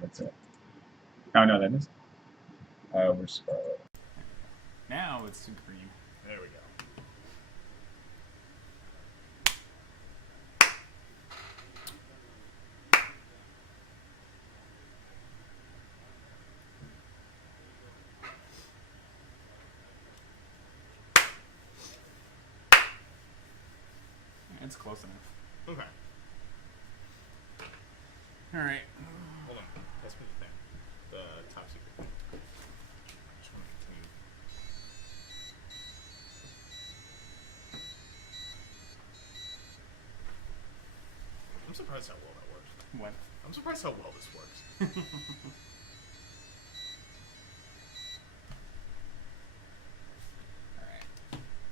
That's it. Oh no, that is. We're Scarlet. Now it's green. There we go. It's close enough. Okay. All right. Hold on. That's me the thing. The top secret thing. Just want to continue. I'm surprised how well that works. What? I'm surprised how well this works. All right.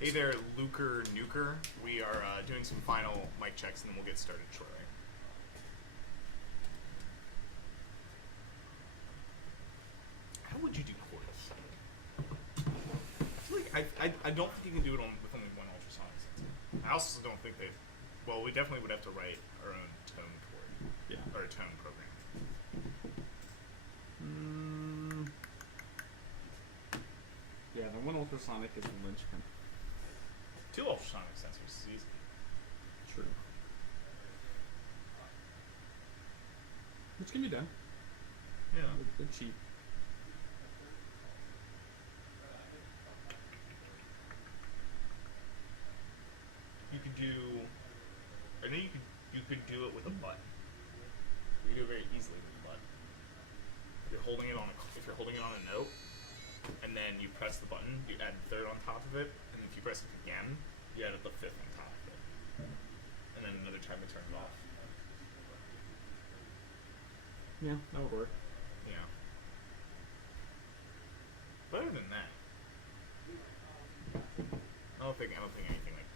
Hey there, Luker Nuker. We are doing some final mic checks and then we'll get started shortly. How would you do chorus? I don't think you can do it with only one ultrasonic sensor. I also don't think they. Well, we definitely would have to write our own tone chord. Yeah. Or a tone program. Yeah, the one ultrasonic is the linchpin. 2 ultrasonic sensors is easy. True. Which can be done. Yeah. They're cheap. You could do. I know you could do it with a button. You can do it very easily with a button. If you're holding it on a note, and then you press the button, you add the 3rd on top of it, and if you press it again, you add the 5th on top of it, and then another time you turn it off. Yeah, that would work. Yeah. But other than that, I don't think anything like.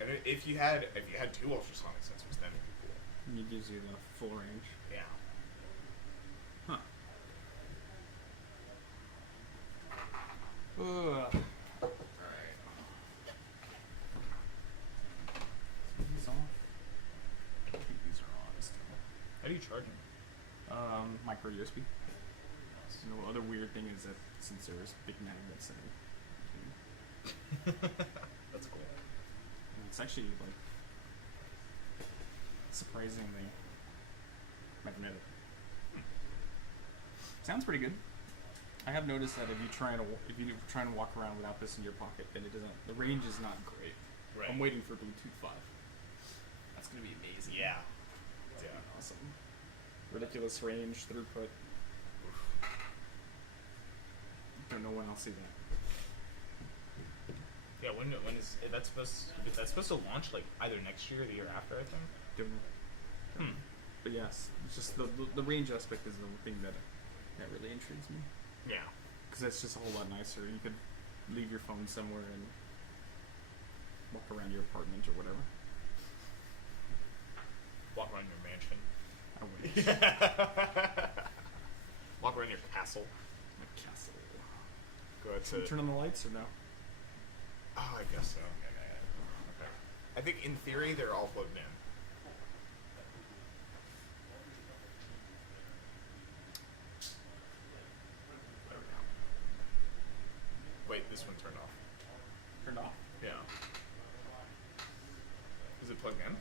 And if you had 2 ultrasonic sensors, then it'd be cool. It gives you the full range. Yeah. Huh. Alright. These off? I think these are on still. How do you charge them? Micro USB. So the other weird thing is that since there's big magnets in it, That's cool. it's actually like surprisingly magnetic. Sounds pretty good. I have noticed that if you try and walk around without this in your pocket, then it doesn't. The range is not great. Right. I'm waiting for Bluetooth 5. That's gonna be amazing. Yeah. That's gonna be awesome. Ridiculous range, throughput. Don't know when I'll see that. Yeah. When is that supposed to launch? Like either next year or the year after, I think. Don't know. But yes, it's just the range aspect is the thing that really intrigues me. Yeah. Because it's just a whole lot nicer. You could leave your phone somewhere and walk around your apartment or whatever. Walk around your mansion. I wish. Walk around your castle. My castle. Go out Can you to. turn on the lights or no? Oh, I guess so. Okay. I think in theory they're all plugged in. Wait, this one turned off. Turned off. Yeah. Is it plugged in?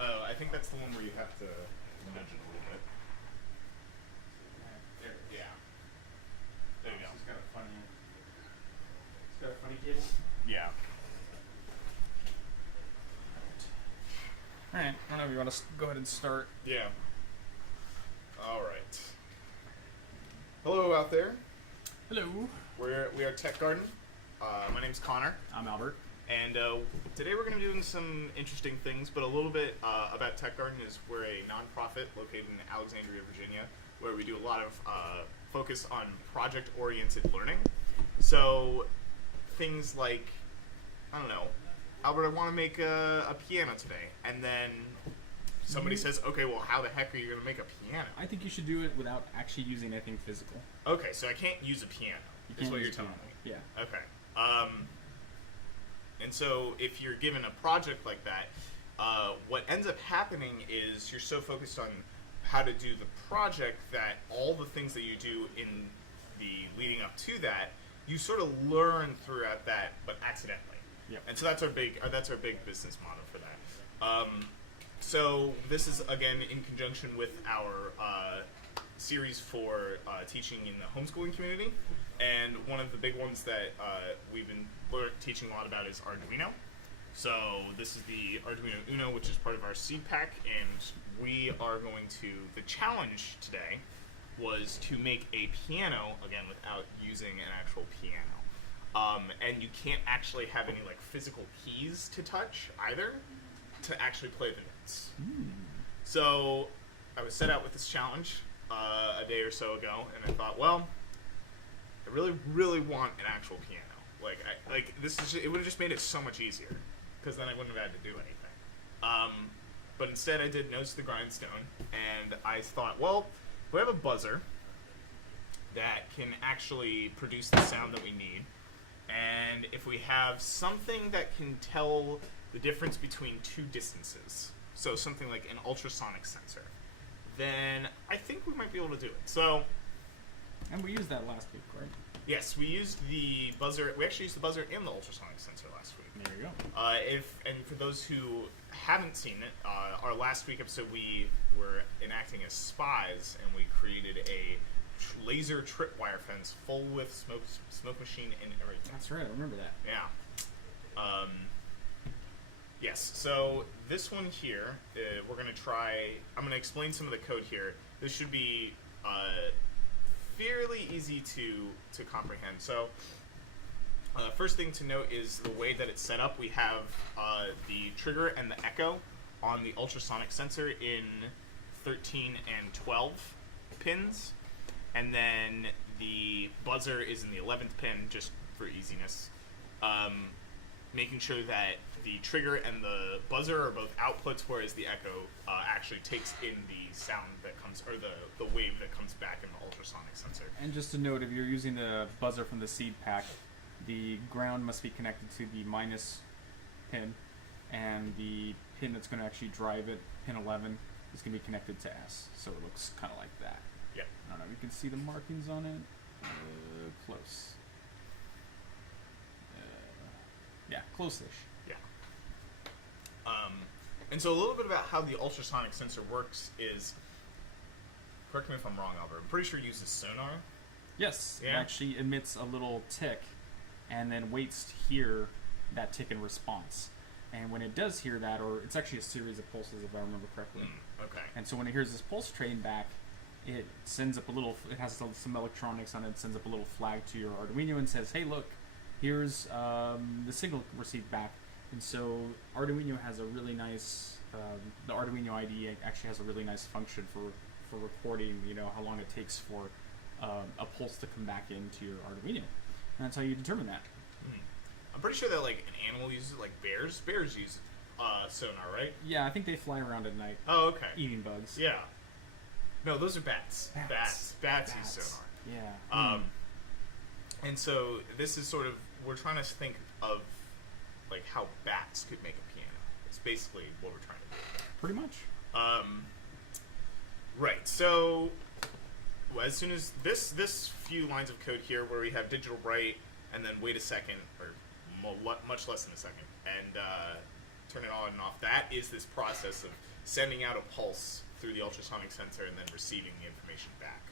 Oh, I think that's the one where you have to nudge it a little bit. There, yeah. There you go. It's got a funny cable. Yeah. Alright, I don't know if you want to go ahead and start. Yeah. All right. Hello out there. Hello. We are Tech Garden. My name's Connor, I'm Albert. and today we're going to be doing some interesting things. But a little bit about Tech Garden is we're a nonprofit located in Alexandria, Virginia, where we do a lot of focus on project-oriented learning. So things like, I don't know, Albert, I want to make a piano today, and then somebody says, okay, well, how the heck are you going to make a piano? I think you should do it without actually using anything physical. Okay, so I can't use a piano, You is can't what you're use a telling piano. me. Yeah. Okay. And so if you're given a project like that, what ends up happening is you're so focused on how to do the project that all the things that you do in the leading up to that, you sort of learn throughout that, but accidentally. Yep. And so that's our big business model for that. So this is again in conjunction with our series for teaching in the homeschooling community, and one of the big ones that we've been teaching a lot about is Arduino. So this is the Arduino Uno, which is part of our seed pack, and we are going to, the challenge today was to make a piano, again, without using an actual piano. And you can't actually have any like physical keys to touch either to actually play the notes. So I was set out with this challenge a day or so ago, and I thought, well, I really, really want an actual piano. It would have just made it so much easier, because then I wouldn't have had to do anything. But instead, I did Notes to the Grindstone, and I thought, well, we have a buzzer that can actually produce the sound that we need, and if we have something that can tell the difference between two distances, so something like an ultrasonic sensor, then I think we might be able to do it. So, And we used that last week, right? yes, we used the buzzer. We actually used the buzzer and the ultrasonic sensor last week. There you go. And for those who haven't seen it, our last week episode we were enacting as spies, and we created a laser tripwire fence full with smoke machine and everything. That's right. I remember that. Yeah. Yes. So this one here, we're gonna try. I'm gonna explain some of the code here. This should be fairly easy to comprehend. So. First thing to note is the way that it's set up. We have the trigger and the echo on the ultrasonic sensor in 13 and 12 pins, and then the buzzer is in the 11th pin, just for easiness. Making sure that the trigger and the buzzer are both outputs, whereas the echo actually takes in the sound that comes, or the wave that comes back in the ultrasonic sensor. And just to note, if you're using the buzzer from the seed pack, the ground must be connected to the minus pin, and the pin that's going to actually drive it, pin 11, is going to be connected to S. So it looks kind of like that. Yeah. I don't know if you can see the markings on it. Close. Yeah, close-ish. Yeah. And so a little bit about how the ultrasonic sensor works is, correct me if I'm wrong, Albert, I'm pretty sure it uses sonar. Yes, Yeah. It actually emits a little tick and then waits to hear that tick in response. And when it does hear that, or it's actually a series of pulses if I remember correctly. Okay. And so when it hears this pulse train back, it sends up a little, it has some electronics on it, sends up a little flag to your Arduino and says, hey look, here's the signal received back. And so Arduino has a really nice, the Arduino IDE actually has a really nice function for recording, how long it takes for a pulse to come back into your Arduino. And that's how you determine that. I'm pretty sure that like an animal uses it, like bears. Bears use sonar, right? Yeah, I think they fly around at night Oh, okay. eating bugs. Yeah. No, those are bats. Bats use sonar. Yeah. And so this is sort of, we're trying to think of like how bats could make a piano. It's basically what we're trying to do. Pretty much. Right. So as soon as this few lines of code here, where we have digital bright and then wait a second, or much less than a second, and turn it on and off, that is this process of sending out a pulse through the ultrasonic sensor and then receiving the information back.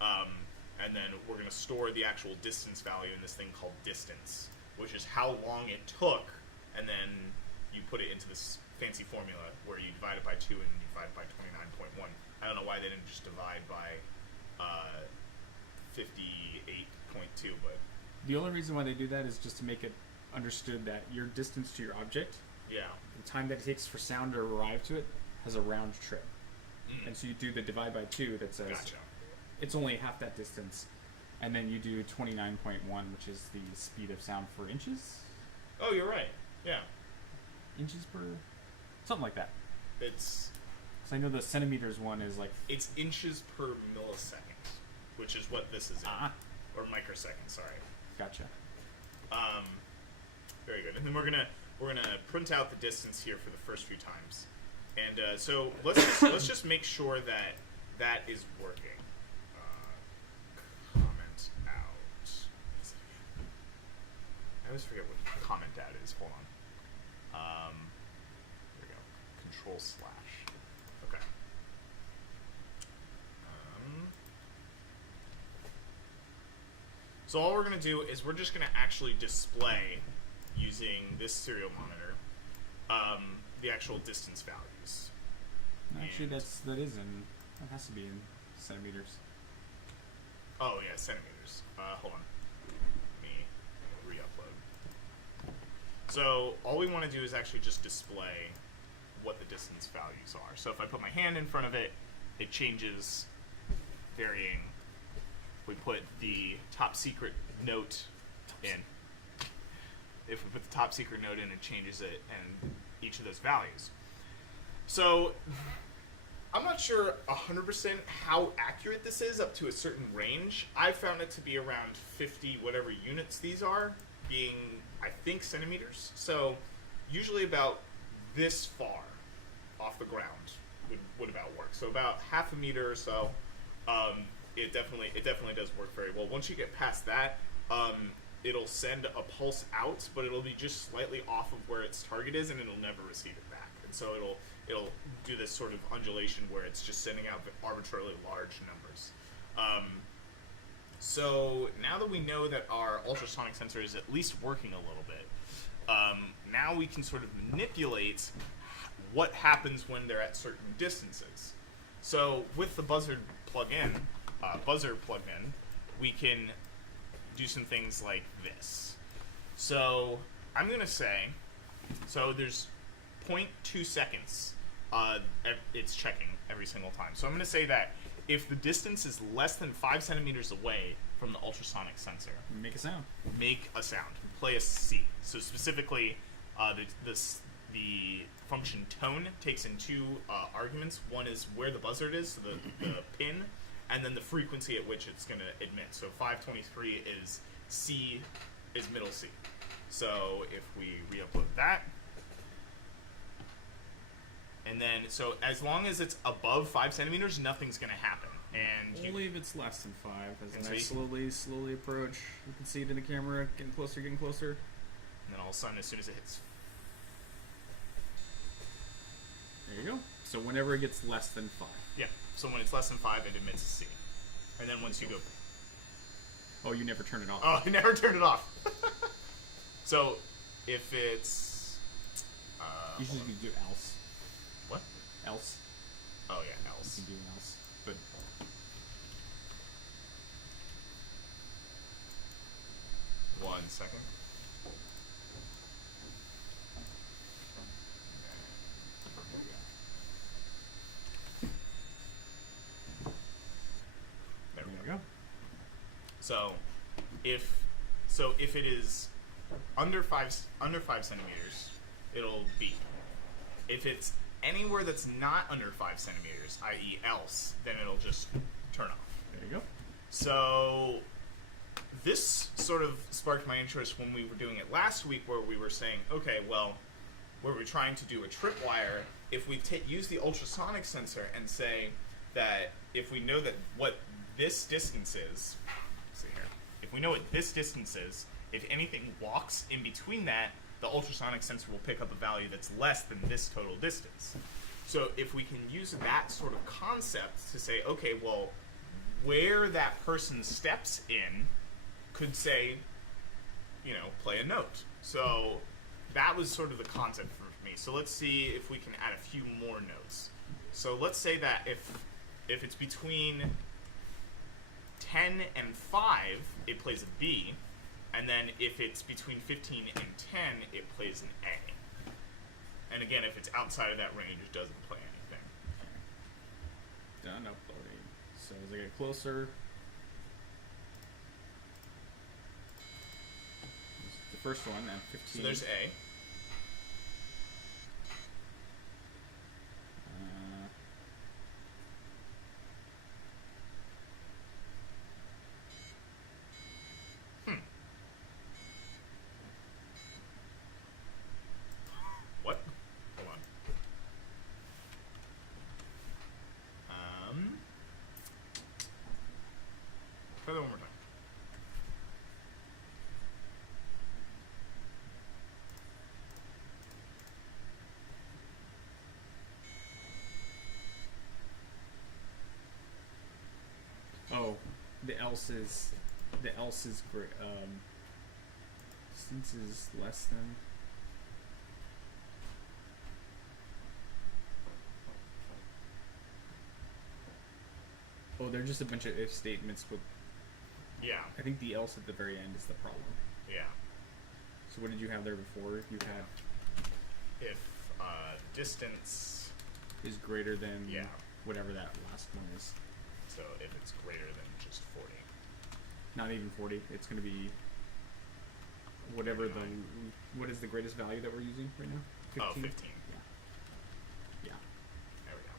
And then we're going to store the actual distance value in this thing called distance, which is how long it took, and then you put it into this fancy formula where you divide it by 2 and you divide it by 29.1. I don't know why they didn't just divide by 58.2, but The only reason why they do that is just to make it understood that your distance to your object, yeah. the time that it takes for sound to arrive to it, has a round trip. And so you do the divide by 2 that says Gotcha. it's only half that distance, and then you do 29.1, which is the speed of sound for inches? Oh, you're right. Yeah. Inches per... something like that. It's So I know the centimeters one is like... it's inches per millisecond, which is what this is in. Or microsecond, sorry. Gotcha. Very good. And then we're gonna we're gonna print out the distance here for the first few times, and so let's just make sure that that is working. Comment out. I always forget what comment out is. Hold on. There we go. Control slash. Okay. So all we're going to do is we're just going to actually display, using this serial monitor, the actual distance values. Actually, And- that has to be in centimeters. Oh yeah, centimeters. Hold on. Let me re-upload. So all we want to do is actually just display what the distance values are. So if I put my hand in front of it, it changes, varying. We put the top secret note in. If we put the top secret note in, it changes it and each of those values. So I'm not sure 100% how accurate this is up to a certain range. I found it to be around 50 whatever units these are, being I think centimeters. So usually about this far off the ground would about work. So about half a meter or so. It definitely does work very well. Once you get past that, it'll send a pulse out, but it'll be just slightly off of where its target is, and it'll never receive it back. And so it'll do this sort of undulation where it's just sending out arbitrarily large numbers. So now that we know that our ultrasonic sensor is at least working a little bit, now we can sort of manipulate what happens when they're at certain distances. So with the buzzer plug-in, we can do some things like this. So I'm gonna say, so there's 0.2 seconds. It's checking every single time. So I'm gonna say that if the distance is less than 5 centimeters away from the ultrasonic sensor, Make a sound. make a sound, play a C. So specifically, the function tone takes in two arguments. One is where the buzzard is, so the pin, and then the frequency at which it's going to emit. So 523 is C, is middle C. So if we re-upload that, and then, so as long as it's above 5 centimeters, nothing's going to happen. And Only if it's less than 5. And As so I you- slowly approach, you can see it in the camera, getting closer. and then all of a sudden, as soon as it hits, There you go. So whenever it gets less than 5. yeah. So when it's less than 5, it emits a C. And then once you go, Oh, you never turn it off. oh, I never turned it off. So if it's, you should hold on. do else. What? Else. Oh yeah, You else. can do else. But 1 second. There we there go. you go. So if it is under 5 centimeters, it'll beep. If it's anywhere that's not under 5 centimeters, i.e. else, then it'll just turn off. There you go. So this sort of sparked my interest when we were doing it last week, where we were saying, okay, well, where we're trying to do a tripwire, if we use the ultrasonic sensor and say that if we know that what this distance is, let's see here, if we know what this distance is, if anything walks in between that, the ultrasonic sensor will pick up a value that's less than this total distance. So if we can use that sort of concept to say, okay, well, where that person steps in could say, you know, play a note. So that was sort of the concept for me. So let's see if we can add a few more notes. So let's say that if it's between 10 and 5, it plays a B, and then if it's between 15 and 10, it plays an A. And again, if it's outside of that range, it doesn't play anything. Done uploading. So as I get closer, the first one at 15. So there's A. Uh, the else is great. Since is less than. Oh, they're just a bunch of if statements with. Yeah. I think the else at the very end is the problem. Yeah. So what did you have there before? You had If distance, is greater than Yeah. whatever that last one is. so if it's greater than just 40. Not even 40. It's going to be whatever the. What is the greatest value that we're using right now? 15? Oh, 15. Yeah. Yeah. There we go.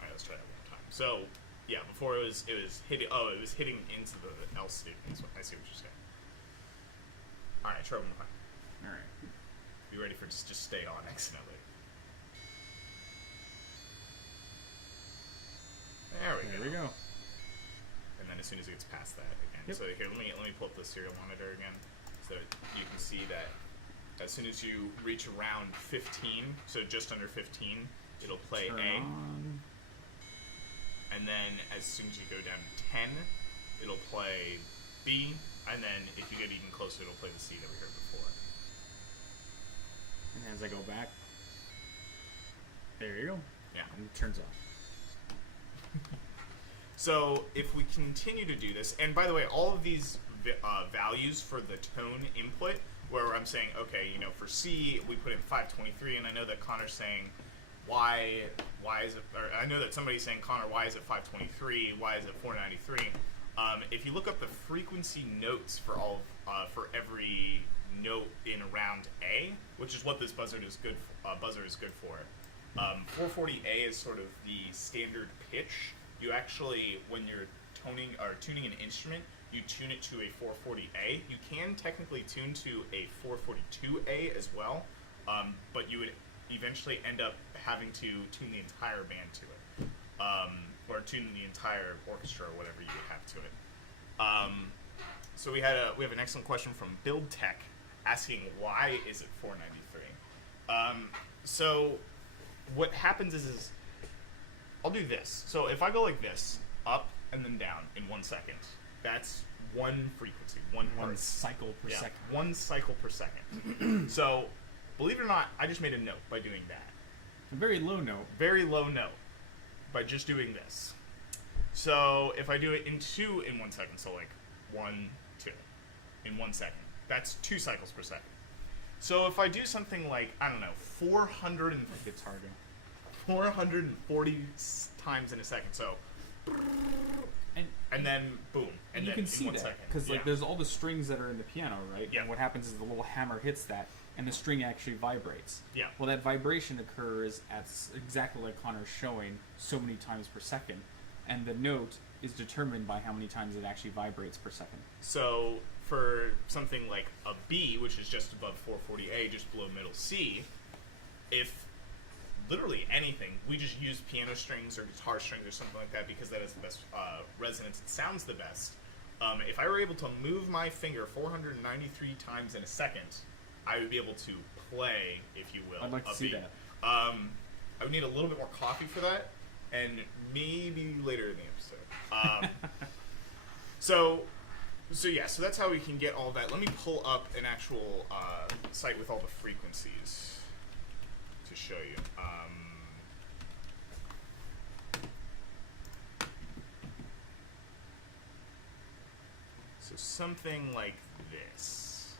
Alright, let's try that one more time. So, yeah, before it was hitting. Oh, it was hitting into the else statement. I see what you're saying. All right, try one more time. All right. Be ready for just stay on accidentally. There we go. And then as soon as it gets past that again. Yep. So here, let me pull up the serial monitor again, so you can see that as soon as you reach around 15, so just under 15, it'll play Turn A. on. And then as soon as you go down to 10, it'll play B, and then if you get even closer, it'll play the C that we heard before. And as I go back, there you go. Yeah. And it turns off. So if we continue to do this, and by the way, all of these values for the tone input, where I'm saying, okay, you know, for C, we put in 523, and I know that Connor's saying, why is it, or I know that somebody's saying, Connor, why is it 523? Why is it 493? If you look up the frequency notes for all for every note in around A, which is what this buzzer is good for. 440A is sort of the standard pitch. You actually, when you're tuning an instrument, you tune it to a 440A. You can technically tune to a 442A as well, but you would eventually end up having to tune the entire band to it, or tune the entire orchestra or whatever you would have to it. So we have an excellent question from Build Tech asking why is it 493. So what happens is I'll do this. So if I go like this, up and then down in 1 second, that's one frequency, one hertz. cycle per Yeah, second. 1 cycle per second. So believe it or not, I just made a note by doing that. A very low note. Very low note by just doing this. So if I do it in 2 in 1 second, so like 1, 2 in 1 second, that's 2 cycles per second. So if I do something like, I don't know, 440 It's hard to. times in a second, so And then boom, and you then can in see 1 that second. because like Yeah. there's all the strings that are in the piano, right? Yeah. And what happens is the little hammer hits that, and the string actually vibrates. Yeah. Well, that vibration occurs at exactly like Connor's showing, so many times per second, and the note is determined by how many times it actually vibrates per second. So for something like a B, which is just above 440A, just below middle C, if literally anything, we just use piano strings or guitar strings or something like that because that has the best resonance. It sounds the best. If I were able to move my finger 493 times in a second, I would be able to play, if you will, I'd like to a see B. that. I would need a little bit more coffee for that, and maybe later in the episode. So that's how we can get all that. Let me pull up an actual site with all the frequencies to show you. So something like this.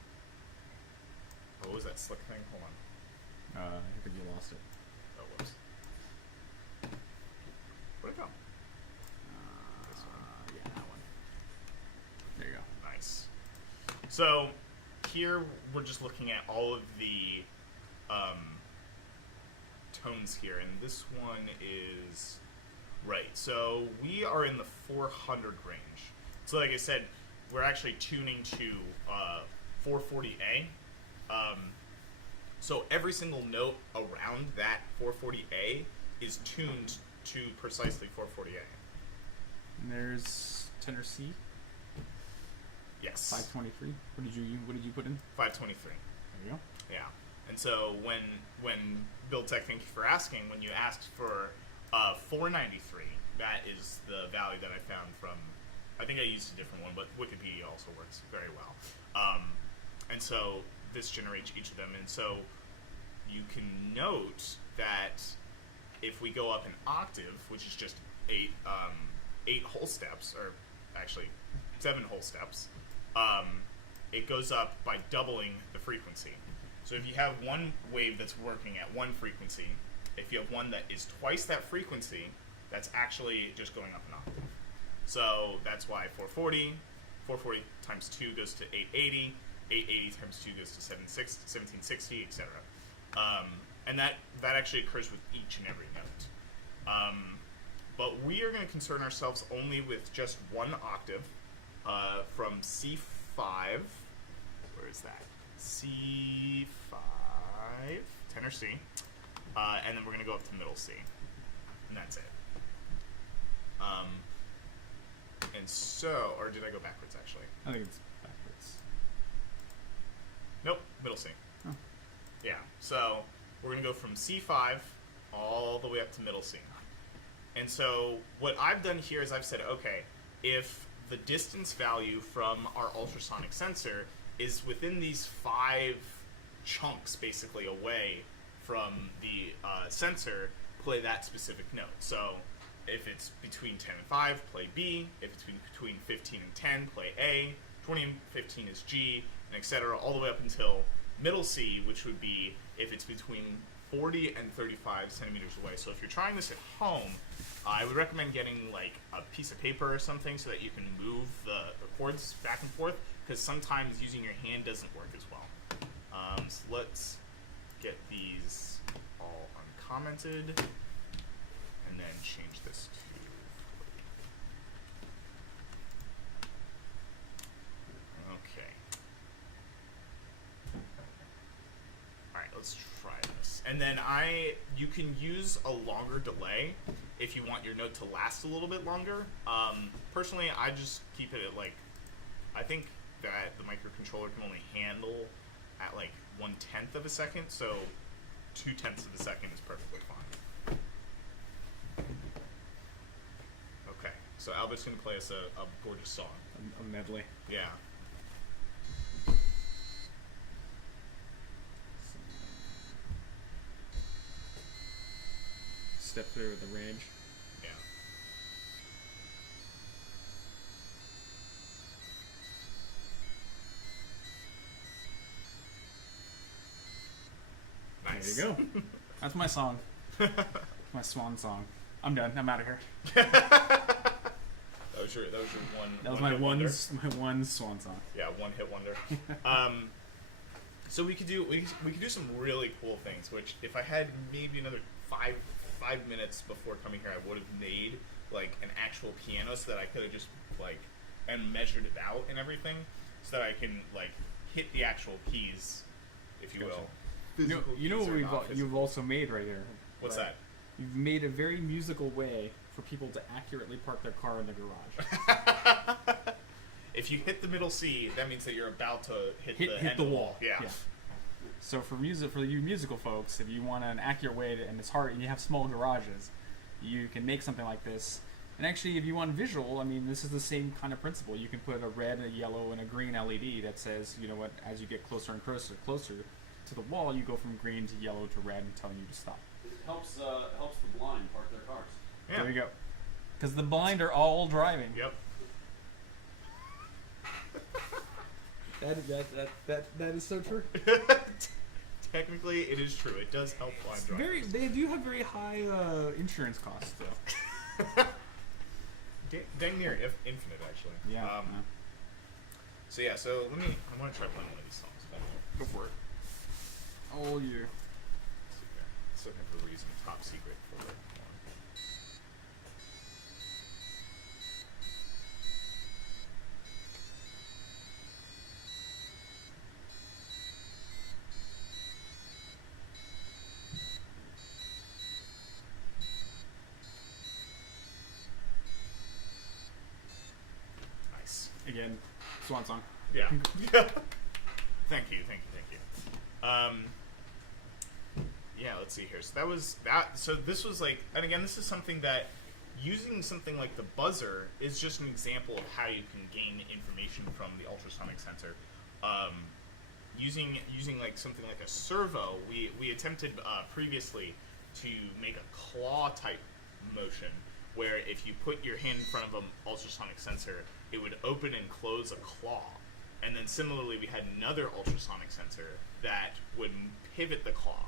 Oh, what was that slick thing? Hold on. I think you lost it. Oh, whoops. Where'd it go? This one. Yeah, that one. There you go. Nice. So here we're just looking at all of the tones here, and this one is right. So we are in the 400 range. So like I said, we're actually tuning to 440A. So every single note around that 440A is tuned to precisely 440A. And there's tenor C, Yes. 523. What did you put in? 523. There you go. Yeah. And so when Build Tech, thank you for asking, when you asked for 493. That is the value that I found from. I think I used a different one, but Wikipedia also works very well. And so this generates each of them, and so you can note that if we go up an octave, which is just eight whole steps, or actually 7 whole steps, it goes up by doubling the frequency. So if you have one wave that's working at one frequency, if you have one that is twice that frequency, that's actually just going up an octave. So that's why 440 times 2 goes to 880, 880 times 2 goes to 1760, etc. And that actually occurs with each and every note. But we are going to concern ourselves only with just one octave from C5. Where is that? C5, tenor C. And then we're going to go up to middle C. And that's it. And so, or did I go backwards actually? I think it's backwards. Nope, middle C. Oh. Yeah, so we're going to go from C5 all the way up to middle C. And so what I've done here is I've said, okay, if the distance value from our ultrasonic sensor is within these 5 chunks basically away from the sensor, play that specific note. So if it's between 10 and 5, play B. If it's between 15 and 10, play A. 20 and 15 is G, and etc. all the way up until middle C, which would be if it's between 40 and 35 centimeters away. So if you're trying this at home, I would recommend getting like a piece of paper or something so that you can move the chords back and forth, because sometimes using your hand doesn't work as well. So let's get these all uncommented, and then change this to 40. Okay. Alright, let's try this. And then you can use a longer delay if you want your note to last a little bit longer. Personally, I just keep it at like, I think that the microcontroller can only handle at like 1/10 of a second, so 2/10 of a second is perfectly fine. Okay, so Albert's gonna play us a gorgeous song. A medley. Yeah. Step through the range. Yeah. Nice. There you go. That's my song. My swan song. I'm done. I'm out of here. That was your one. That was one-hit wonder? my one swan song. Yeah, one hit wonder. So we could do some really cool things. Which if I had maybe another five minutes before coming here, I would have made like an actual piano so that I could have just like and measured it out and everything, so that I can like hit the actual keys, if you will. You know what you've also made right here. What's right? that? You've made a very musical way for people to accurately park their car in the garage. If you hit the middle C, that means that you're about to hit the hit end the of wall. Yeah. So for you musical folks, if you want an accurate way to, and it's hard, and you have small garages, you can make something like this. And actually, if you want visual, I mean, this is the same kind of principle. You can put a red, a yellow, and a green LED that says, you know what, as you get closer and closer to the wall, you go from green to yellow to red and telling you to stop. It helps the blind park their cars. Yeah. There you go. Because the blind are all driving. Yep. That is so true. Technically, it is true. It does help blind drivers. They do have very high insurance costs, though. Dang near infinite, actually. Yeah. So yeah, I want to try playing one of these songs. Go for it. All you. So I have a reason top secret for it. Nice. Again, swan song. Yeah. Thank you. Yeah, let's see here. So that was that. So this was like, and again, this is something that using something like the buzzer is just an example of how you can gain information from the ultrasonic sensor. Using like something like a servo, we attempted previously to make a claw type motion, where if you put your hand in front of an ultrasonic sensor, it would open and close a claw. And then similarly, we had another ultrasonic sensor that would pivot the claw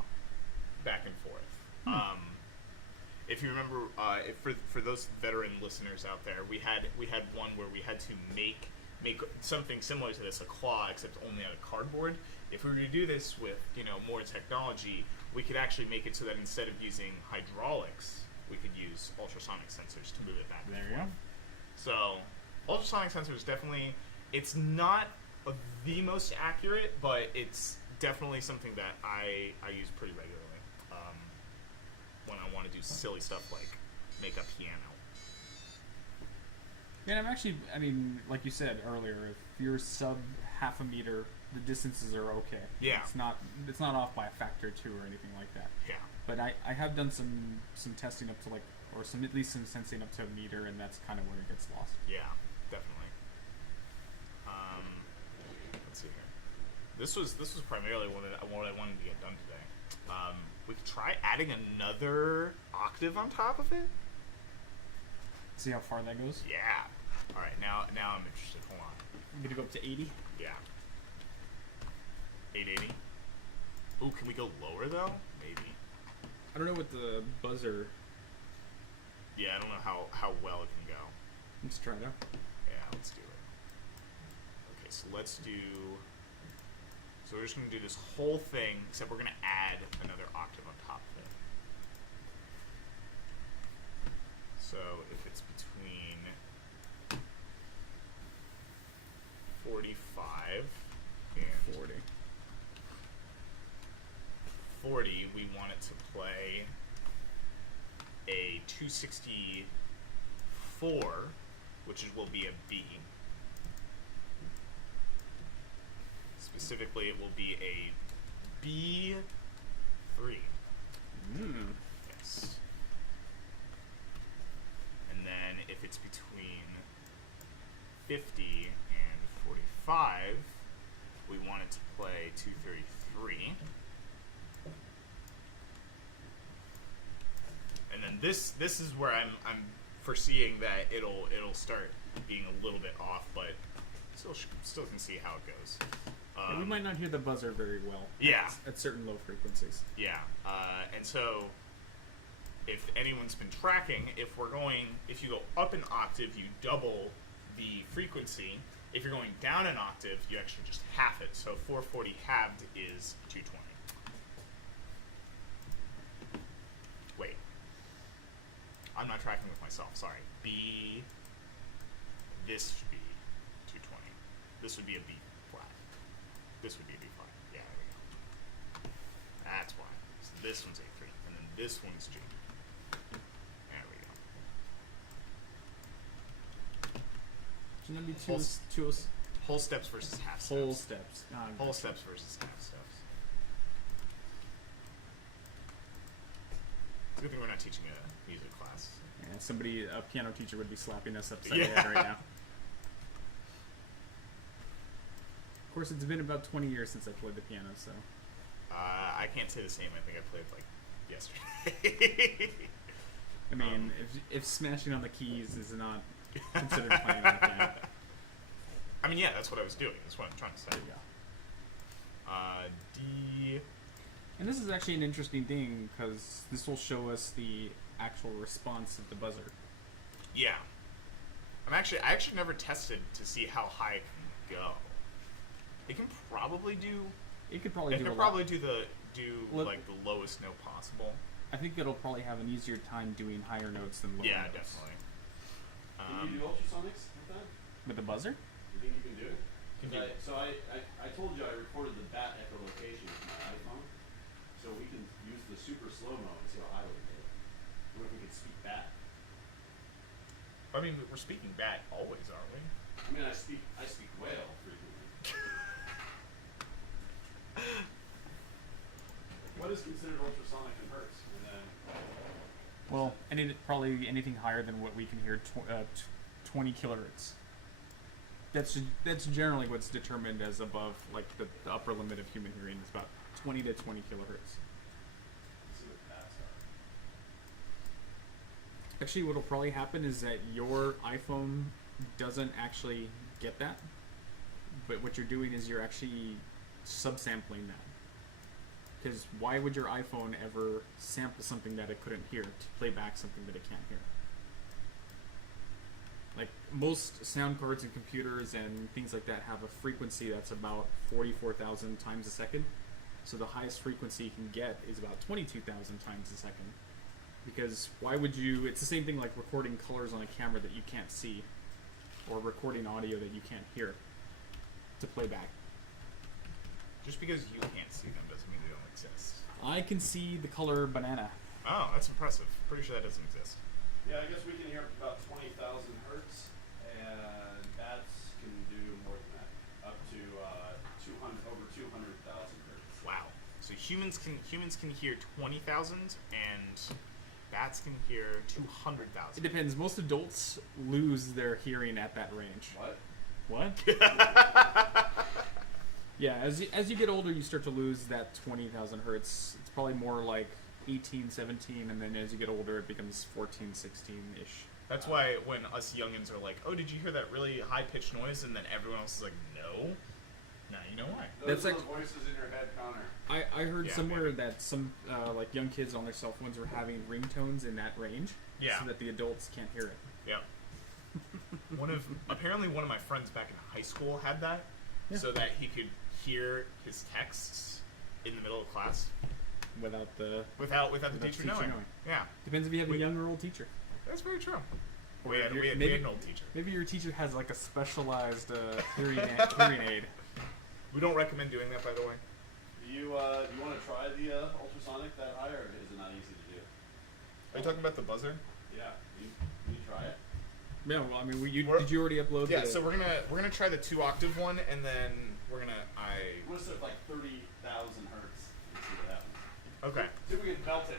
back and forth. If you remember, for those veteran listeners out there, we had one where we had to make something similar to this, a claw, except only on a cardboard. If we were to do this with more technology, we could actually make it so that instead of using hydraulics, we could use ultrasonic sensors to move it back and There you forth. go. So, ultrasonic sensors definitely, it's not the most accurate, but it's definitely something that I use pretty regularly when I want to do silly stuff like make a piano. And I'm actually, I mean, like you said earlier, if you're sub half a meter, the distances are okay. Yeah. It's not off by a factor of 2 or anything like that. Yeah. But I have done some testing up to at least some sensing up to a meter, and that's kind of where it gets lost. Yeah, definitely. Let's see here. This was primarily what I wanted to get done today. We could try adding another octave on top of it. See how far that goes? Yeah. All right, now I'm interested. Hold on. I'm gonna go up to 80. Yeah. 880. Ooh, can we go lower though? Maybe. I don't know what the buzzer. Yeah, I don't know how well it can go. Let's try it out. Yeah, let's do it. Okay, so let's do. So we're just gonna do this whole thing, except we're gonna add another octave on top of it. So if it's between 45 and 40, we want it to play a 264, which will be a B. Specifically, it will be a B3. Yes. And then if it's between 50 and 45, we want it to play 233. And then this is where I'm foreseeing that it'll start being a little bit off, but still can see how it goes. We might not hear the buzzer very well. Yeah. At certain low frequencies. Yeah, and so if anyone's been tracking, if you go up an octave, you double the frequency. If you're going down an octave, you actually just half it. So 440 halved is 220. Wait, I'm not tracking with myself. Sorry. This should be 220. This would be a B flat. This would be a B flat. Yeah, there we go. That's why. So this one's A3, and then this one's G. There we go. Shouldn't that be Whole whole steps versus half steps. whole steps? Whole steps versus half steps. It's a good thing we're not teaching a music class. Yeah, a piano teacher would be slapping us upside Yeah. the head right now. Of course, it's been about 20 years since I played the piano, so. I can't say the same. I think I played like yesterday. I mean, if smashing on the keys is not considered playing the piano. I mean, yeah, that's what I was doing. That's what I'm trying to say. There you go. D. And this is actually an interesting thing because this will show us the actual response of the buzzer. Yeah. I actually never tested to see how high it can go. It can probably do. It could probably It do can a probably lot. Let- like the lowest note possible. I think it'll probably have an easier time doing higher notes than lower Yeah, notes. definitely. Can you do ultrasonics with that? With the buzzer? You think you can do it? Can 'Cause you- I told you I recorded the bat echolocation with my iPhone, so we can use the super slow mo and see how high we can get. What if we could speak bat? I mean, we're speaking bat always, aren't we? I mean, I speak whale frequently. What what is considered ultrasonic in hertz? And then Well, probably anything higher than what we can hear, 20 kilohertz. That's generally what's determined as above, like the upper limit of human hearing is about 20 to 20 kilohertz. let's see what bats are. Actually, what'll probably happen is that your iPhone doesn't actually get that, but what you're doing is you're actually subsampling that. Because why would your iPhone ever sample something that it couldn't hear to play back something that it can't hear? Like most sound cards and computers and things like that have a frequency that's about 44,000 times a second. So the highest frequency you can get is about 22,000 times a second. Because why would you? It's the same thing like recording colors on a camera that you can't see, or recording audio that you can't hear to play back. Just because you can't see them doesn't mean they don't exist. I can see the color banana. Oh, that's impressive. Pretty sure that doesn't exist. Yeah, I guess we can hear up to about 20,000 hertz, and bats can do more than that, up to 200 over 200,000 hertz. Wow. So humans can hear 20,000 and bats can hear 200,000. It depends. Most adults lose their hearing at that range. What? What? Yeah, as you get older, you start to lose that 20,000 hertz. It's probably more like 18, 17, and then as you get older, it becomes 14, 16-ish. That's why when us youngins are like, "Oh, did you hear that really high-pitched noise?" and then everyone else is like, "No." Now you know why. Those That's are like- the voices in your head, Connor. I heard Yeah, somewhere maybe. that some like young kids on their cell phones were having ringtones in that range, Yeah. so that the adults can't hear it. Yeah. Apparently one of my friends back in high school had that, Yeah. so that he could hear his texts in the middle of class Without the without the Without teacher the teacher knowing. knowing. Yeah, depends if you have a Wait. young or old teacher. that's very true. Or We had your- an old teacher. Maybe your teacher has like a specialized hearing aid. We don't recommend doing that, by the way. Do you want to try the ultrasonic that high, or is it not easy to do? Are you talking about the buzzer? Yeah, you try it. Yeah, well, I mean, We're- did you already upload? Yeah. the, So we're gonna try the 2-octave one, and then we're gonna I'm gonna set like 30,000 hertz and see what happens. Okay. See if we can melt it.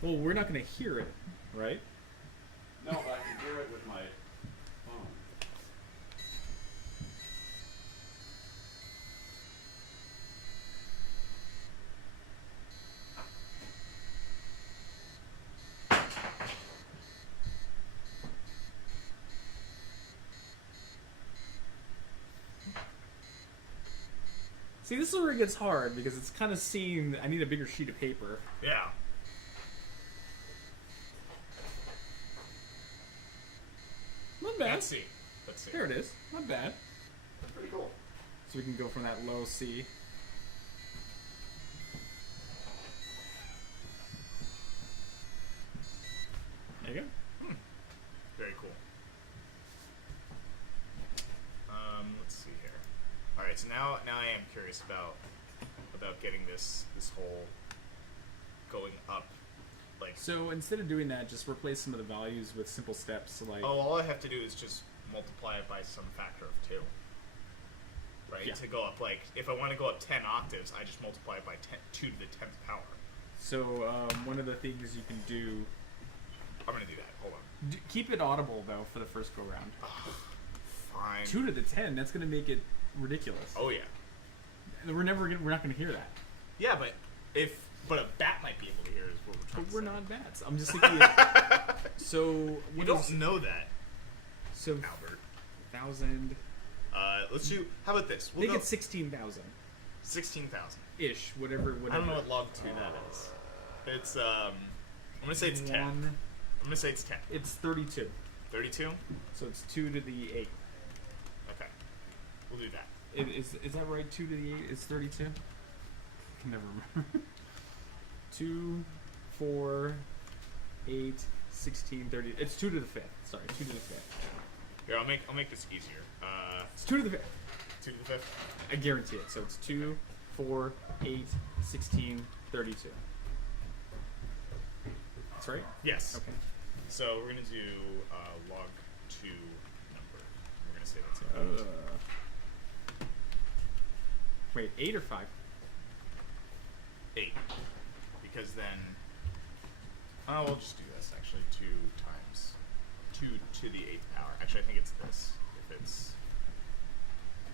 Well, we're not going to hear it, right? No, but I can hear it with my phone. See, this is where it gets hard because it's kind of seeing. I need a bigger sheet of paper. Yeah. Not bad. Let's see. Let's see. There it is. Not bad. That's pretty cool. So we can go from that low C. There you go. Very cool. Let's see here. All right, so now I am curious about getting this whole going up. Like, So instead of doing that, just replace some of the values with simple steps. Like, oh, all I have to do is just multiply it by some factor of 2. Right? Yeah. To go up, like, if I want to go up 10 octaves, I just multiply it by 2 to the 10th power. so one of the things you can do. I'm gonna do that. Hold on. Keep it audible though for the first go round. Fine. 2 to the 10. That's going to make it ridiculous. Oh yeah. We're not going to hear that. Yeah, but a bat might be able to hear is what we're trying But to we're say. not bats. I'm just thinking. So You what don't is know that, so Albert. 1,000? Let's do. How about this? We'll Make go it 16,000 16,000. ish. Whatever. I don't know what log 2 that is. It's I'm gonna say it's 10. I'm gonna say it's 10. It's 32. 32. So it's 2 to the 8. Okay. We'll do that. Is that right? 2 to the 8 is 32? I can never remember. 2, 4, 8, 16, 30. It's 2 to the 5th. Sorry, 2 to the 5th. Here, I'll make this easier. It's 2 to the 5th. 2 to the 5th. I guarantee it. So it's 2, 4, 8, 16, 32. That's right? Yes. Okay. So we're gonna do log 2 number. We're gonna say that's it. Wait, 8 or 5? 8. because then, oh, we'll just do this actually 2 times 2 to the 8th power. Actually, I think it's this. If it's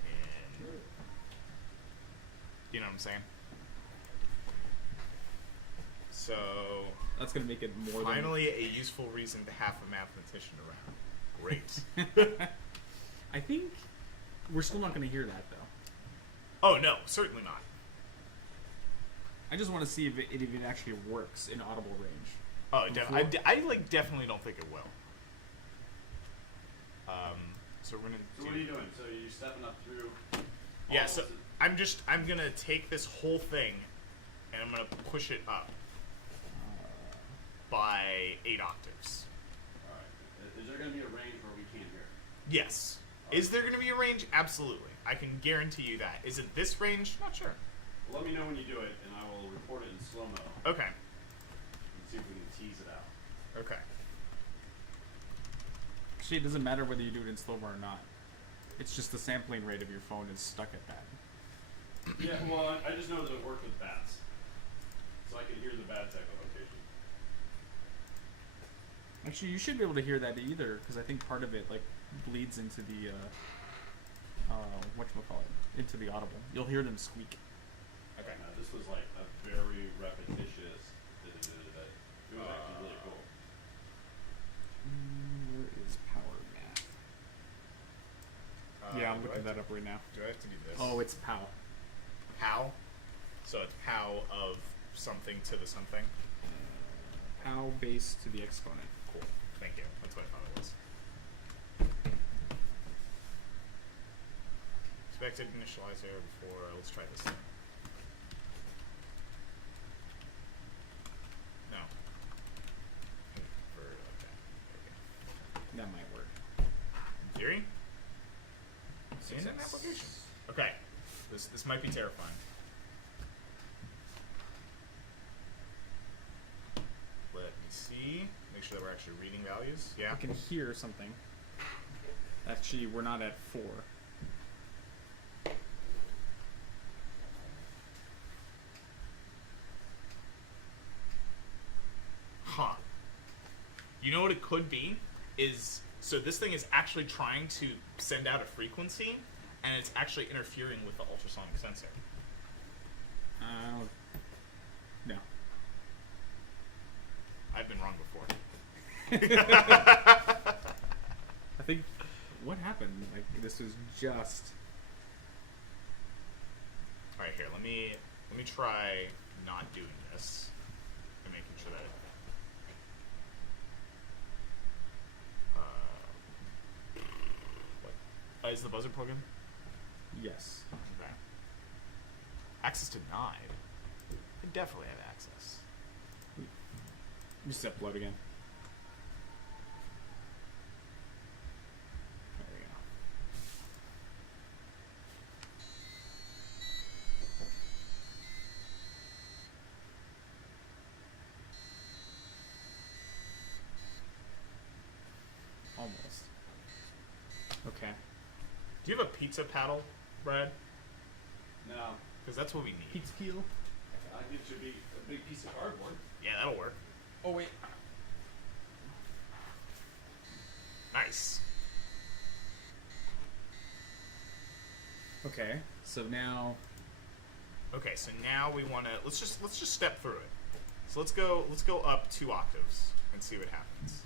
in, you know what I'm saying? So That's gonna make it more. finally, a useful reason to have a mathematician around. Great. I think we're still not gonna hear that though. Oh no, certainly not. I just want to see if it actually works in audible range. Oh, Before- I like definitely don't think it will. So we're gonna. So what are you doing? So you're stepping up through. Yeah. all So those- I'm gonna take this whole thing, and I'm gonna push it up by 8 octaves. All right. Is there going to be a range where we can't hear? Yes. Is there gonna be a range? Absolutely. I can guarantee you that. Is it this range? Not sure. Well, let me know when you do it, and I will report it in slow mo Okay. and see if we can tease it out. Okay. Actually, it doesn't matter whether you do it in slow-mo or not. It's just the sampling rate of your phone is stuck at that. Yeah. Well, I just know that it worked with bats, so I can hear the bat echolocation. Actually, you should be able to hear that either, because I think part of it like bleeds into the whatchamacallit, into the audible. You'll hear them squeak. Okay. This was like a very repetitious. It was actually really cool. Where is power math? Yeah, I'm do I looking have that up right now. to- Do I have to do this? Oh, it's POW. Pow. So it's pow of something to the something. POW base to the exponent. Cool. Thank you. That's what I thought it was. Expected initializer before. Let's try this thing. No. Convert like that. That might work. In theory? In an application. Okay. This might be terrifying. Let me see. Make sure that we're actually reading values. Yeah. I can hear something. Actually, we're not at 4. Huh. You know what it could be? Is so this thing is actually trying to send out a frequency, and it's actually interfering with the ultrasonic sensor. No. I've been wrong before. I think what happened? Like this was just. All right, here. Let me try not doing this and making sure that. What? Is the buzzer plugged in? Yes. Okay. Access denied. I definitely have access. Just upload again. There we go. Almost. Okay. Do you have a pizza paddle, Brad? Now, Because that's what we need. Pizza peel. I think it should be a big piece of cardboard. Yeah, that'll work. Oh wait. Nice. Okay. So now. Okay, so now we want to let's just step through it. So let's go up 2 octaves and see what happens.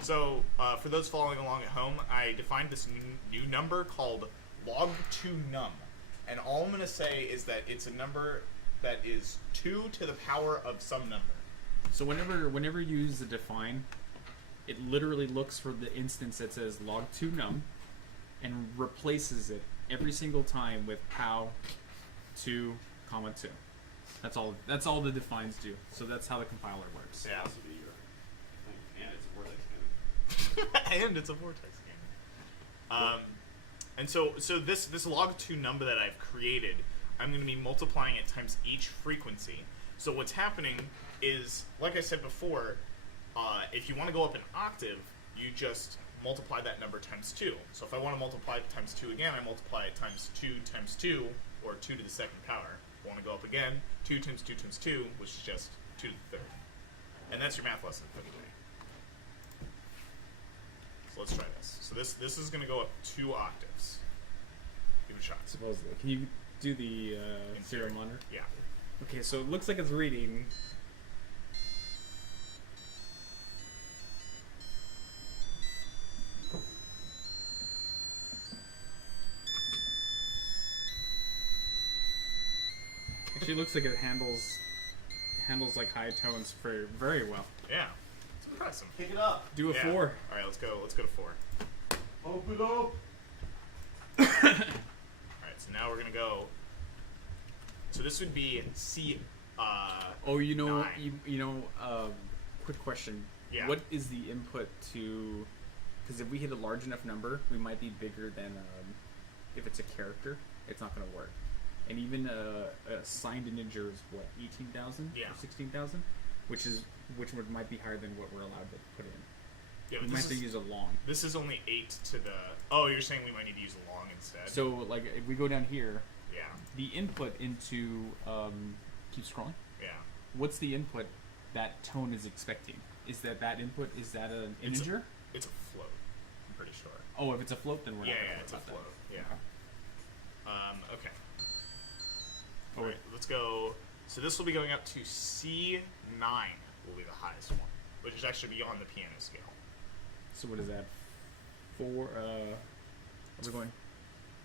So for those following along at home, I defined this new number called log2num, and all I'm going to say is that it's a number that is 2 to the power of some number. So whenever you use the define, it literally looks for the instance that says log2num, and replaces it every single time with pow 2, 2. That's all. That's all the defines do. So that's how the compiler works. Yeah. This will be your thing. And it's a vortex cannon. And it's a vortex cannon. And so this log2 number that I've created, I'm going to be multiplying it times each frequency. So what's happening is, like I said before, if you want to go up an octave, you just multiply that number times 2. So if I want to multiply it times 2 again, I multiply it times 2, or 2 to the 2nd power. If I want to go up again, 2 times 2 times 2, which is just 2 to the 3rd. And that's your math lesson for the day. So let's try this. So this is going to go up 2 octaves. Give it a shot. Supposedly. Can you do the In serial theory. monitor? Yeah. Okay, so it looks like it's reading. Actually, looks like it handles like high tones very well. Yeah. It's impressive. Kick it up. Do a Yeah. 4. All right, let's go to 4. Open it up. All right, so now we're going to go. So this would be C. Oh, you know, 9. Quick question. Yeah. What is the input to? Because if we hit a large enough number, we might be bigger than. If it's a character, it's not going to work. And even a signed integer is what, 18,000 Yeah. or 16,000, which might be higher than what we're allowed to put in. Yeah, We but might this have to is, use a long. this is only 8 to the. Oh, you're saying we might need to use a long instead? So like if we go down here, yeah, the input into keep scrolling. yeah. What's the input that tone is expecting? Is that input? Is that an It's a- integer? It's a float. I'm pretty sure. Oh, if it's a float, then we're Yeah, not yeah, gonna it's a worry about float. that. Yeah. Okay. Oh, All wait. right, let's go. So this will be going up to C9. Will be the highest one, which is actually beyond the piano scale. So what is that? 4. What's it going?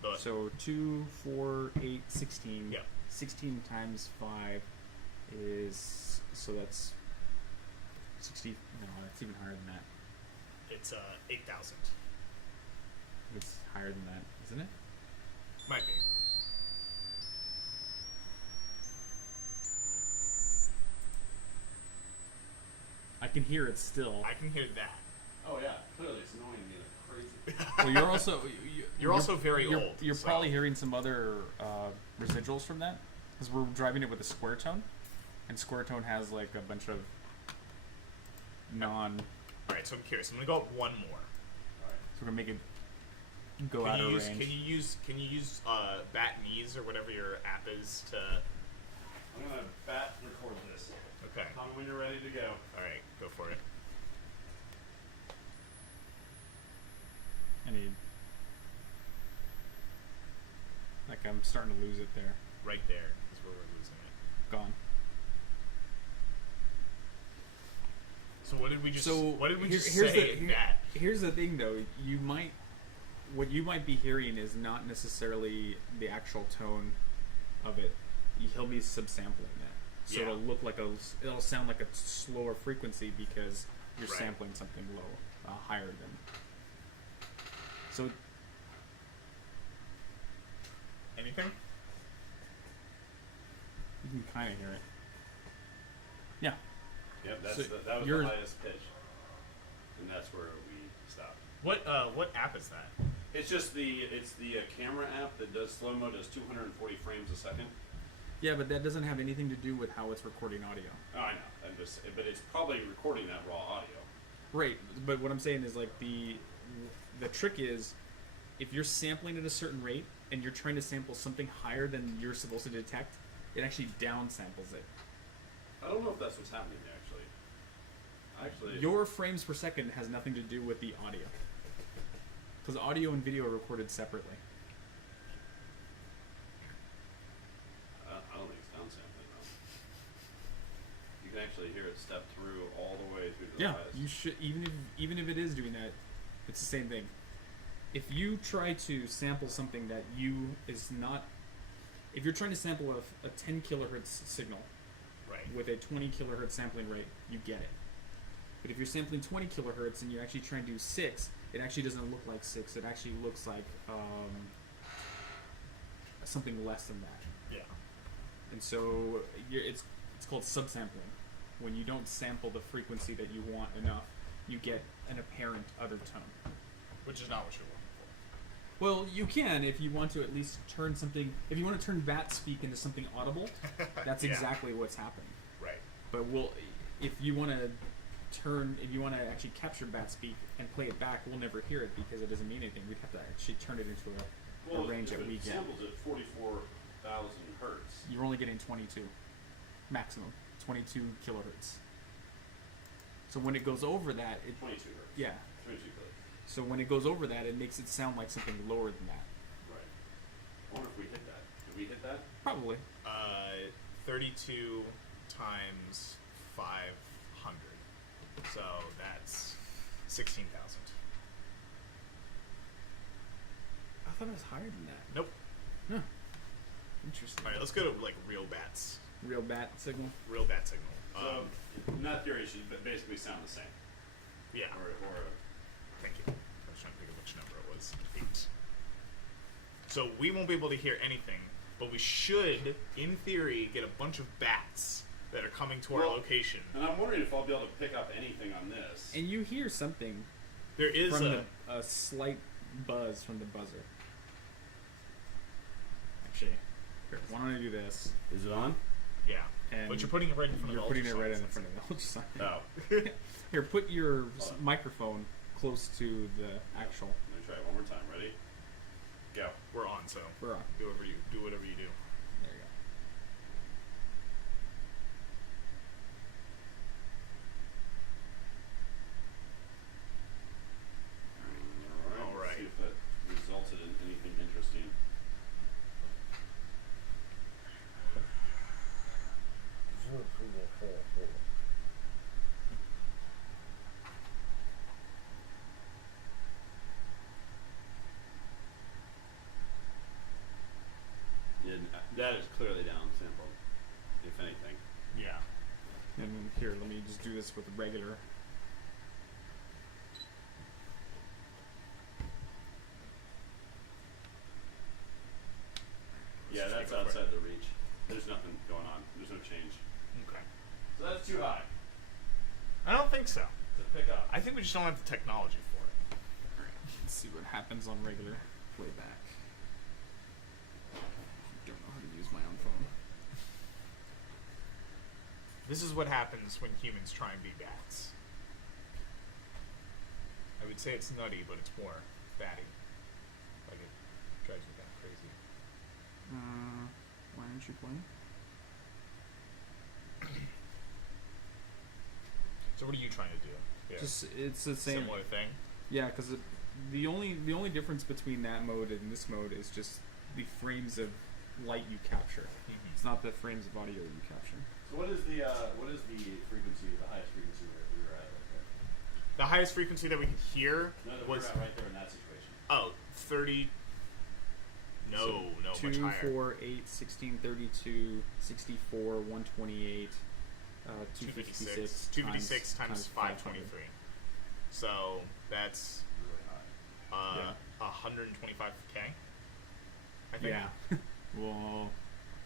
But So 2, 4, 8, 16. Yep. 16 times 5 is that's 60. No, it's even higher than that. it's 8,000. It's higher than that, isn't it? Might be. I can hear it still. I can hear that. Oh yeah, clearly it's annoying me like crazy. Well, you're also You're also very you're, old, You're so- probably hearing some other residuals from that because we're driving it with a square tone, and square tone has like a bunch of non. All right, so I'm curious. I'm gonna go up one more. So we're gonna make it go out Can of you range. Can you use Bat Knees or whatever your app is to? I'm gonna bat record this. Okay. Tell me when you're ready to go. All right, go for it. I need. Like I'm starting to lose it there. Right there is where we're losing it. Gone. So what did we just? So what did we here- just here's say the- in here- that? Here's the thing, though. What you might be hearing is not necessarily the actual tone of it. He'll be subsampling that, so Yeah. it'll look like it'll sound like a slower frequency because you're Right. sampling something low, higher than. So Anything? you can kind of hear it. Yeah. Yep, that's So that was you're- the highest pitch, and that's where we stopped. What app is that? It's just the camera app that does slow mo, does 240 frames a second. Yeah, but that doesn't have anything to do with how it's recording audio. Oh, I know. But it's probably recording that raw audio. Right, but what I'm saying is like the trick is if you're sampling at a certain rate and you're trying to sample something higher than you're supposed to detect, it actually downsamples it. I don't know if that's what's happening there, actually. Your frames per second has nothing to do with the audio. Because audio and video are recorded separately. I don't think it's downsampling though. You can actually hear it step through all the way through to the Yeah, highest. you should even if it is doing that, it's the same thing. If you try to sample something that if you're trying to sample a 10 kilohertz signal Right. with a 20 kilohertz sampling rate, you get it. But if you're sampling 20 kilohertz and you actually try and do 6, it actually doesn't look like 6. It actually looks like something less than that. Yeah. And so it's called subsampling. When you don't sample the frequency that you want enough, you get an apparent other tone. Which is not what you're looking Well, you can if you want to at least turn something. If you want to turn bat speak into something audible, that's Yeah. exactly what's happening. for. Right. But if you want to actually capture bat speak and play it back, we'll never hear it because it doesn't mean anything. We'd have to actually turn it into a range if that we it get. samples at 44,000 hertz. You're only getting 22 maximum. 22 kilohertz. So when it goes over that, it 22 hertz. yeah. 22 hertz. So when it goes over that, it makes it sound like something lower than that. Right. I wonder if we hit that. Did we hit that? Probably. 32 times 500. So that's 16,000. I thought it was higher than that. Nope. Huh. Interesting. All right, let's go to like real bats. Real bat signal. Real bat signal. So, in that theory, it should basically sound the same. Yeah. Or Thank you. I was trying to think of which number it was. 8. So we won't be able to hear anything, but we should, in theory, get a bunch of bats that are coming to our Well, location. and I'm wondering if I'll be able to pick up anything on this. And you hear something There is from a a slight buzz from the buzzer. Actually, here, why don't I do this? Is it on? yeah, And but you're putting it right in front of You're the putting it right in ultrasound front of the ultrasound. Oh. Here, put your Hold on. microphone close to the actual. Let me try it one more time. Ready? Go. We're on, so We're on. do whatever you do. There you go. All right. See if that resulted in anything interesting. Yeah, that is clearly down sampled, if anything. Yeah. And then here, let me just do this with regular. Yeah, Let's that's take a quick- outside the reach. There's nothing going on. There's no change. Okay. So that's too high I don't think so. to pick up. I think we just don't have the technology for it. Let's see what happens on regular playback. Don't know how to use my own phone. This is what happens when humans try and be bats. I would say it's nutty, but it's more batty. Like it drives me kind of crazy. Why aren't you playing? So what are you trying to do? Yeah. Just it's the same. Similar thing. Yeah, because the only difference between that mode and this mode is just the frames of light you capture. It's not the frames of audio you capture. So what is the frequency, the highest frequency we were at right there? The highest frequency that we could hear No, that we was were at right there in that situation. 30. No, much 2, higher. 4, 8, 16, 32, 64, 128, 256 256 times 523. So that's Really high. 125k. I think. Yeah. Well,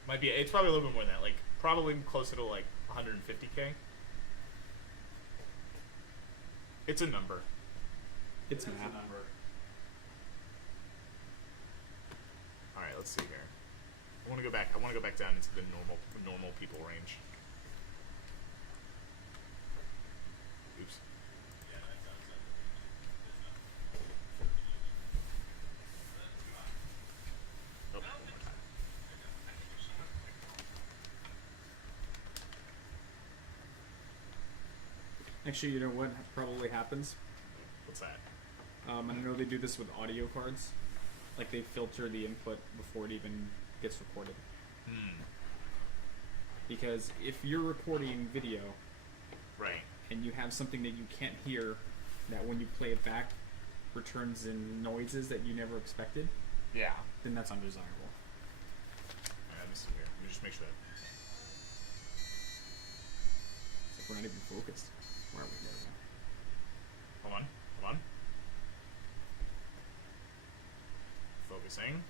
Might be. It's probably a little bit more than that. Like probably closer to like 150k. It's a number. it's It is a math. number. All right, let's see here. I want to go back. I want to go back down into the normal people range. Oops. Oh, one more time. Actually, you know what probably happens? What's that? I know they do this with audio cards. Like they filter the input before it even gets recorded. Because if you're recording video Right. and you have something that you can't hear, that when you play it back returns in noises that you never expected, Yeah. then that's undesirable. Alright, let me see here. Let me just make sure that. It's like we're not even focused. Where are we? There we go. Hold on. Hold on. Focusing.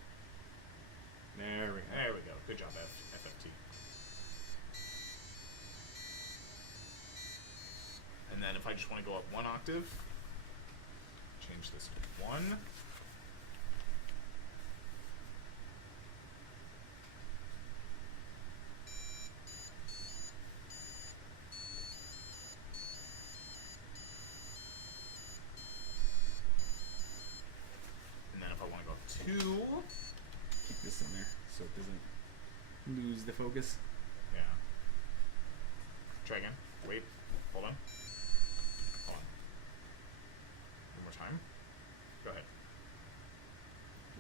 There we go. There we go. Good job, FFT. And then if I just want to go up one octave, change this to 1. And then if I want to go up 2, Keep this in there so it doesn't lose the focus. yeah. Try again. Wait. Hold on. Hold on. One more time. Go ahead.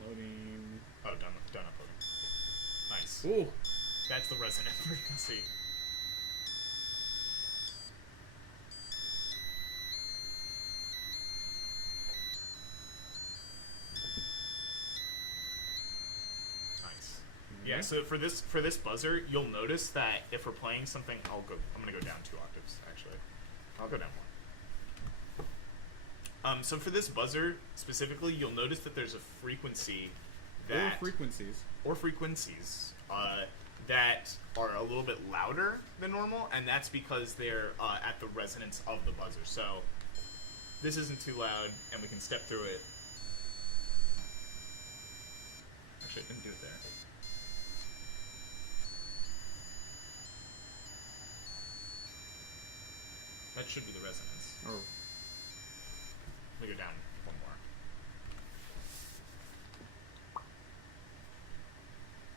Loading. Oh, done uploading. Nice. Ooh. That's the resonant frequency. Nice. Yeah, so for this buzzer, you'll notice that if we're playing something, I'm gonna go down 2 octaves, actually. I'll go down 1. So for this buzzer, specifically, you'll notice that there's a frequency that... Or frequencies. That are a little bit louder than normal, and that's because they're at the resonance of the buzzer. So this isn't too loud, and we can step through it. Actually, I didn't do it there. That should be the resonance. Or Let me go down 1 more.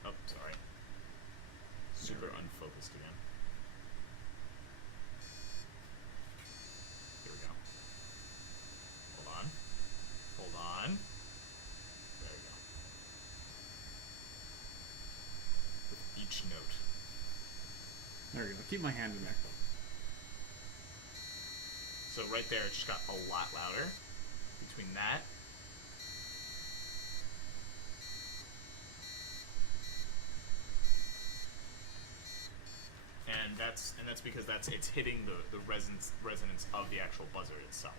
Oh, sorry. Super unfocused again. Here we go. Hold on. Hold on. There we go. With each note. there we go. Keep my hand in there. So right there, it just got a lot louder. Between that. And that's because it's hitting the resonance of the actual buzzer itself.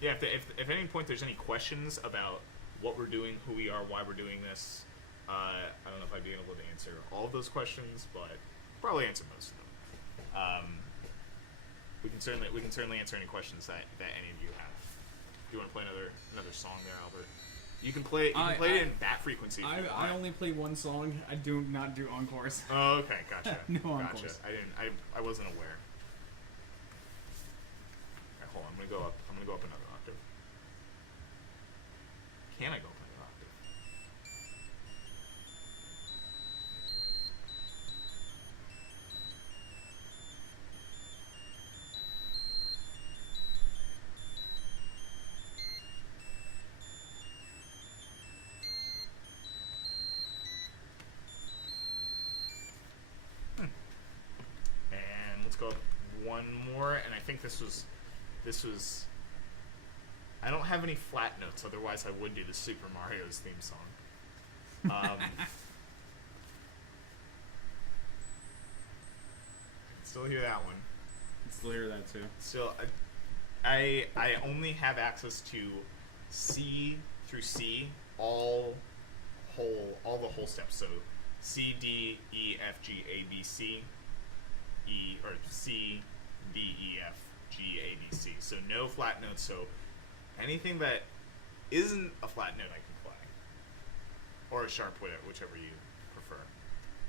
Yeah, if at any point there's any questions about what we're doing, who we are, why we're doing this, I don't know if I'd be able to answer all of those questions, but probably answer most of them. We can certainly answer any questions that any of you have. Do you want to play another song there, Albert? You can play it in that frequency. I only play one song. I do not do encores. Oh, okay, gotcha. No Gotcha. encores. I wasn't aware. Alright, hold on. I'm gonna go up another octave. Can I go up another octave? And let's go up 1 more, and I think this was I don't have any flat notes, otherwise I would do the Super Mario's theme song. Still hear that one. Still hear that too. Still, I only have access to C through C, all the whole steps. So C, D, E, F, G, A, B, C, E, or C, D, E, F, G, A, B, C. So no flat notes. So anything that isn't a flat note I can play, or a sharp, whichever you prefer.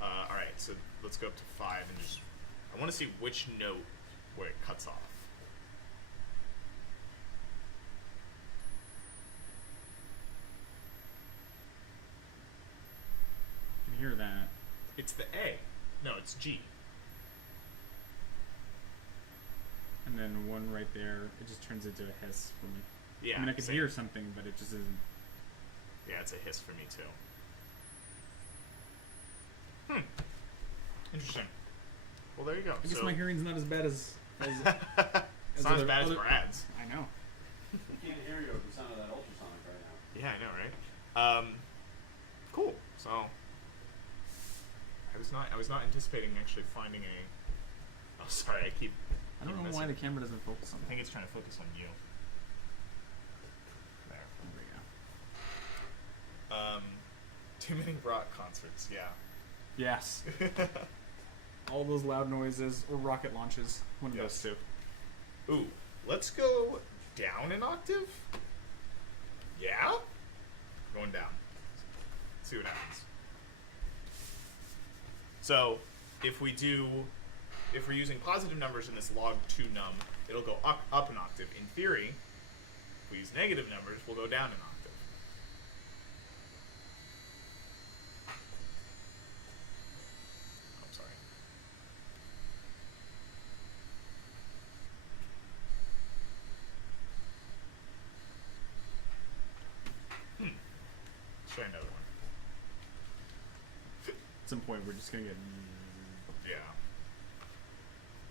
All right, so let's go up to 5 and just. I want to see which note where it cuts off. You can hear that. It's the A. No, it's G. And then one right there, it just turns into a hiss for me. Yeah. I mean, I could same. hear something, but it just isn't. Yeah, it's a hiss for me too. Interesting. Well, there you go. I guess So- my hearing's not as bad as it's not as other- bad as other- Brad's. I know. I can't hear you over the sound of that ultrasonic right now. Yeah, I know, right? Cool. So I was not anticipating actually finding a. Oh, sorry. I don't know why the camera doesn't focus on I that. think it's trying to focus on you. There. There we go. Too many rock concerts. Yeah. Yes. All those loud noises or rocket launches. One of Yes. those two. Ooh, let's go down an octave. Yeah? Going down. See what happens. So, if we're using positive numbers in this log 2 num, it'll go up an octave. In theory, if we use negative numbers, we'll go down an octave. I'm sorry. try another one. At some point, we're just gonna get. Yeah.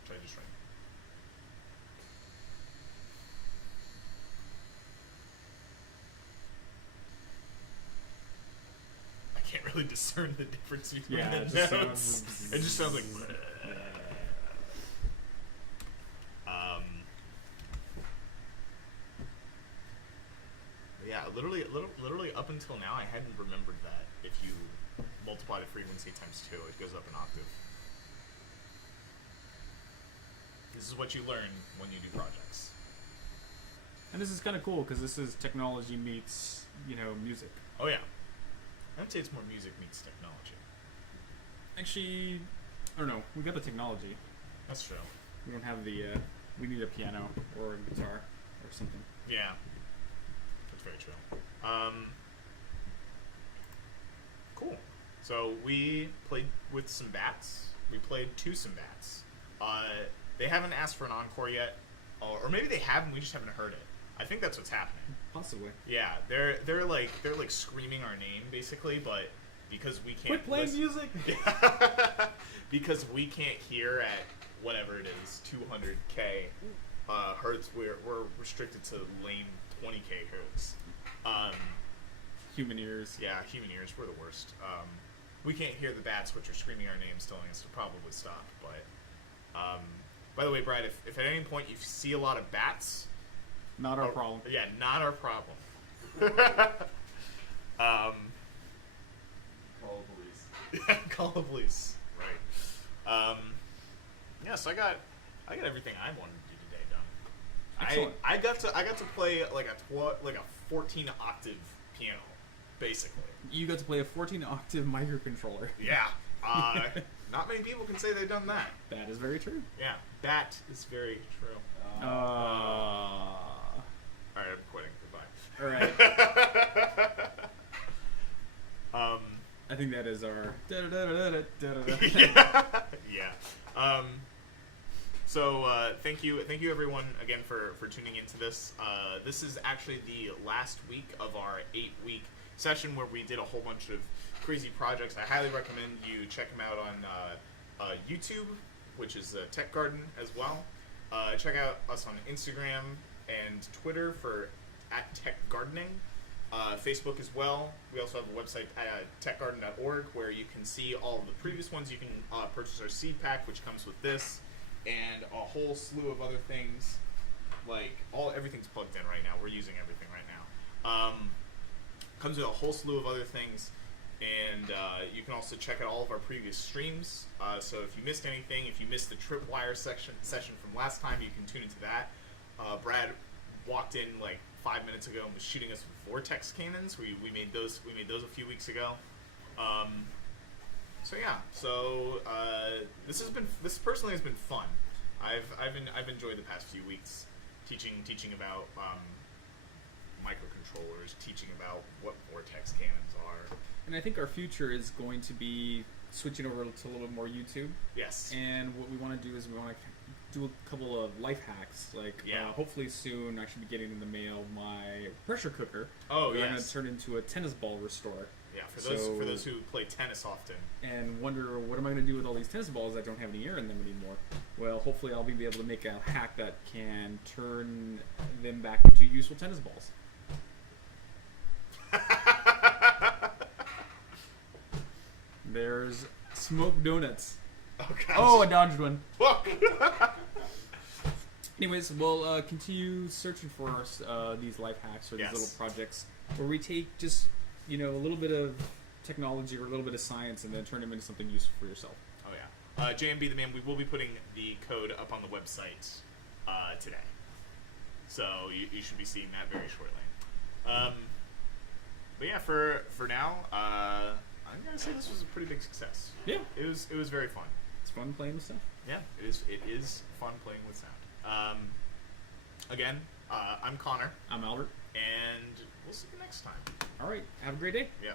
Try just right. I can't really discern the difference between Yeah, the it just notes. sounds- It just sounds like. Yeah, literally up until now, I hadn't remembered that if you multiply the frequency times 2, it goes up an octave. This is what you learn when you do projects. And this is kind of cool because this is technology meets, music. Oh yeah, I would say it's more music meets technology. Actually, I don't know. We got the technology. That's true. We don't have the. We need a piano or a guitar or something. Yeah, that's very true. Cool. So we played with some bats. We played to some bats. They haven't asked for an encore yet, or maybe they have and we just haven't heard it. I think that's what's happening. Possibly. Yeah, they're like screaming our name basically, but because we can't Quit playing music. because we can't hear at whatever it is 200k hertz, we're restricted to lame 20k hertz. Human ears. Yeah, human ears, we're the worst. We can't hear the bats, which are screaming our names, telling us to probably stop. But by the way, Brad, if at any point you see a lot of bats, Not our problem. yeah, not our problem. Call the police. Call the police. Right. Yeah, so I got everything I wanted to do today done. Excellent. I got to play like a 14 octave piano, basically. You got to play a 14 octave microcontroller. Yeah. Not many people can say they've done that. That is very true. Yeah, that is very true. All All right, I'm quitting. Goodbye. right. Um. I think that is our. Da-da-da-da-da-da-da. Yeah. So thank you everyone again for tuning into this. This is actually the last week of our 8-week session where we did a whole bunch of crazy projects. I highly recommend you check them out on YouTube, which is Tech Garden as well. Check out us on Instagram and Twitter for @techgardening. Facebook as well. We also have a website at techgarden.org where you can see all of the previous ones. You can purchase our seed pack, which comes with this, and a whole slew of other things. Like everything's plugged in right now. We're using everything right now. Comes with a whole slew of other things, and you can also check out all of our previous streams. So if you missed anything, if you missed the Tripwire session from last time, you can tune into that. Brad walked in like 5 minutes ago and was shooting us with vortex cannons. We made those a few weeks ago. So yeah, this personally has been fun. I've enjoyed the past few weeks teaching about microcontrollers, teaching about what vortex cannons are. And I think our future is going to be switching over to a little bit more YouTube. Yes. And what we want to do is we want to do a couple of life hacks. Like, Yeah. hopefully soon I should be getting in the mail my pressure cooker. Oh, I'm going yes. to turn into a tennis ball restorer. Yeah, for So- those who play tennis often. And wonder, what am I going to do with all these tennis balls that don't have any air in them anymore? Well, hopefully I'll be able to make a hack that can turn them back into useful tennis balls. There's smoked donuts. Oh, gosh. Oh, I dodged one. Fuck. Anyways, we'll continue searching for these life hacks or these Yes. little projects where we take just, a little bit of technology or a little bit of science and then turn them into something useful for yourself. Oh yeah. JMB the man, we will be putting the code up on the website today. So you should be seeing that very shortly. But yeah, for now, I'm gonna say this was a pretty big success. Yeah. It was very fun. It's fun playing with stuff. Yeah, it is fun playing with sound. Again, I'm Connor, I'm Albert. and we'll see you next time. All right. Have a great day. Yeah.